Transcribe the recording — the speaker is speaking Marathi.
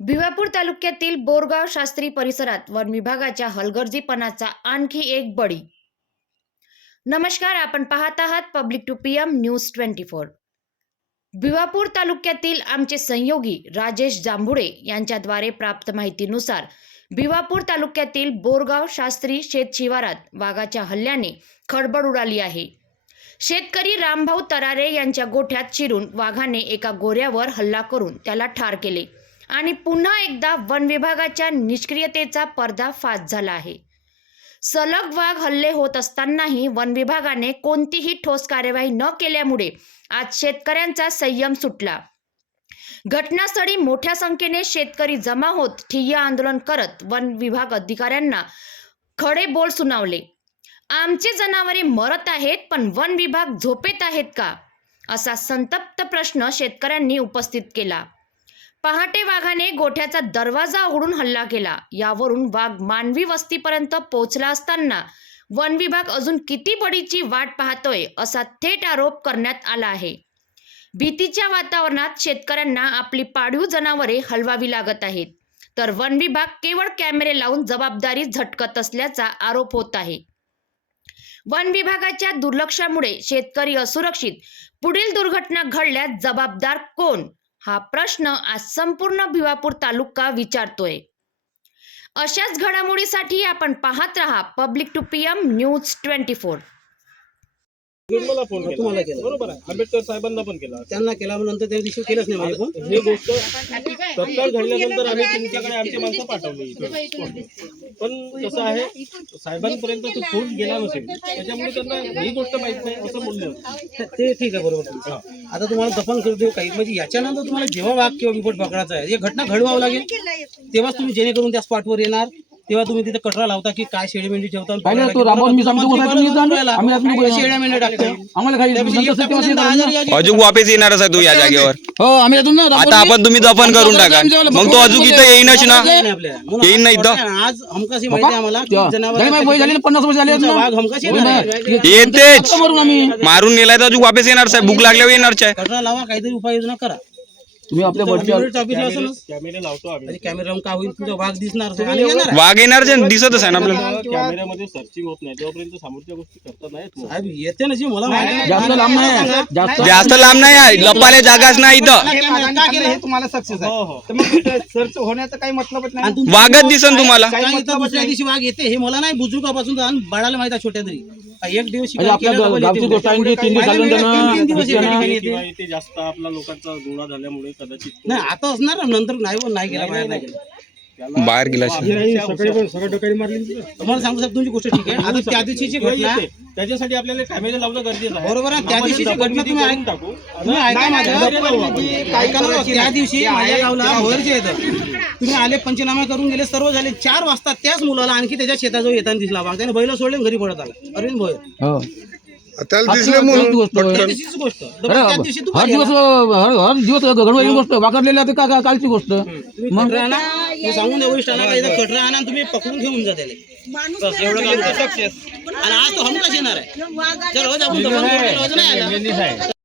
भिवापूर तालुक्यातील बोरगाव शास्त्री परिसरात वन विभागाच्या हलगर्जीपणाचा आणखी एक बळी। नमस्कार, आपण पाहत आहात public to PM news 24। Bhiwapur तालुक्यातील आमचे सहयोगी राजेश जांभुळे यांच्याद्वारे प्राप्त माहितीनुसार भिवापूर तालुक्यातील बोरगाव शास्त्री शेत शिवारात वाघाच्या हल्ल्याने खळबळ उडाली आहे। शेतकरी रामभाऊ तरारे यांच्या गोठ्यात शिरून वाघाने एका गोऱ्यावर हल्ला करून त्याला ठार केले आणि पुन्हा एकदा वन विभागाच्या निष्क्रियतेचा पर्दाफाश झाला आहे। सलग वाघ हल्ले होत असतानाही वन विभागाने कोणतीही ठोस कार्यवाही न केल्यामुळे आज शेतकऱ्यांचा संयम सुटला। घटनास्थळी मोठ्या संख्येने शेतकरी जमा होत ठिय्या आंदोलन करत वन विभाग अधिकाऱ्यांना खडे बोल सुनावले। आमचे जनावरे मरत आहेत, पण वन विभाग झोपेत आहेत का, असा संतप्त प्रश्न शेतकऱ्यांनी उपस्थित केला। पहाटे वाघाने गोठ्याचा दरवाजा उघडून हल्ला केला। यावरून वाघ मानवी वस्तीपर्यंत पोहोचला असताना वन विभाग अजून किती बळीची वाट पाहतोय, असा थेट आरोप करण्यात आला आहे। भीतीच्या वातावरणात शेतकऱ्यांना आपली पाळीव जनावरे हलवावी लागत आहेत, तर वन विभाग केवळ कॅमेरे लावून जबाबदारी झटकत असल्याचा आरोप होत आहे। वन विभागाच्या दुर्लक्षामुळे शेतकरी असुरक्षित, पुढील दुर्घटना घडल्यास जबाबदार कोण, हा प्रश्न आज संपूर्ण भिवापूर तालुका विचारतोय। अशाच घडामोडीसाठी आपण पाहत रहा पब्लिक टू PM न्यूज 24। मला फोन केला तुम्हाला केला, बरोबर आहे। आंबेडकर साहेबांना पण केला, त्यांना केला, पण नंतर त्यांनी रिसीव केलंच नाही माझे फोन। हे गोष्ट तत्काळ घडल्यानंतर आम्ही तुमच्याकडे आमची माणसं पाठवली, पण कसं आहे साहेबांपर्यंत तो फोन गेला नसेल, त्याच्यामुळे त्यांना ही गोष्ट माहित नाही असं बोललं। ते ठीक आहे, बरोबर। आता तुम्हाला दफन करू देऊ काही, म्हणजे याच्यानंतर तुम्हाला जेव्हा वाघ किंवा बिबट पकडायचा आहे, ही घटना घडवावं लागेल, तेव्हाच तुम्ही जेणेकरून त्या स्पॉटवर येणार, तेव्हा तुम्ही तिथे कचरा लावता की काय शेळी मेंढी ठेवता, अजून वापस येणारच आहे तू या जागेवर। आता आपण तुम्ही दफन करून टाका, मग तो अजून इथं येईनच ना, येईन नाही इथं। आज हमकाशी माहिती आम्हाला येतेच मारून नेलाय तर अजून वापस येणार साहेब, भूक लागल्यावर येणारच आहे। कचरा लावा, काहीतरी उपाययोजना करा। तुम्ही आपल्या कॅमेरे लावतो आम्ही, कॅमेरा काय होईल, तुमचा वाघ दिसणार, वाघ येणार दिसतच आहे ना आपल्याला। कॅमेऱ्यामध्ये सर्चिंग होत नाही तोपर्यंत समोरच्या गोष्टी करता नाहीत साहेब, येते ना जी मला जास्त लांब नाही, लपाले जागाच नाही इथं, तुम्हाला सक्सेस आहे, सर्च होण्याचा काही मतलबच नाही, वाघच दिसन तुम्हाला। दुसऱ्या दिवशी वाघ येते हे मला नाही, बुजुर्गापासून बाळाला माहिती आहे, छोट्या तरी एक दिवस जास्त आपला लोकांचा गोळा झाल्यामुळे कदाचित नाही, आता असणार नंतर नाही गेला, बाहेर नाही गेला, बाहेर गेला सगळी मारली। तुम्हाला सांगू साहेब तुमची गोष्ट ठीक आहे। आता त्या दिवशीची घटना, त्याच्यासाठी आपल्याला कॅमेरे लावणं गरजेचं आहे, बरोबर आहे। त्या दिवशीची घटना तुम्ही ऐकून टाकू, त्या दिवशी माझ्या गावला भरचे येतं, तुम्ही आले, पंचनामा करून गेले, सर्व झाले, 4 वाजता त्याच मुलाला आणखी त्याच्या शेताजवळ येताना दिसला वाघ, त्याने बैल सोडले, घरी पडत आला अरविंद भोयर, त्याला दिसले म्हणून गोष्ट हर दिवस गोष्ट वाकडलेल्या कालची गोष्ट मग सांगून द्या वरिष्ठांना, कटरा आणा, तुम्ही पकडून घेऊन जा त्याला, एवढं काम सक्सेस। आणि आज तो हमकाच येणार आहे, जर रोज आपण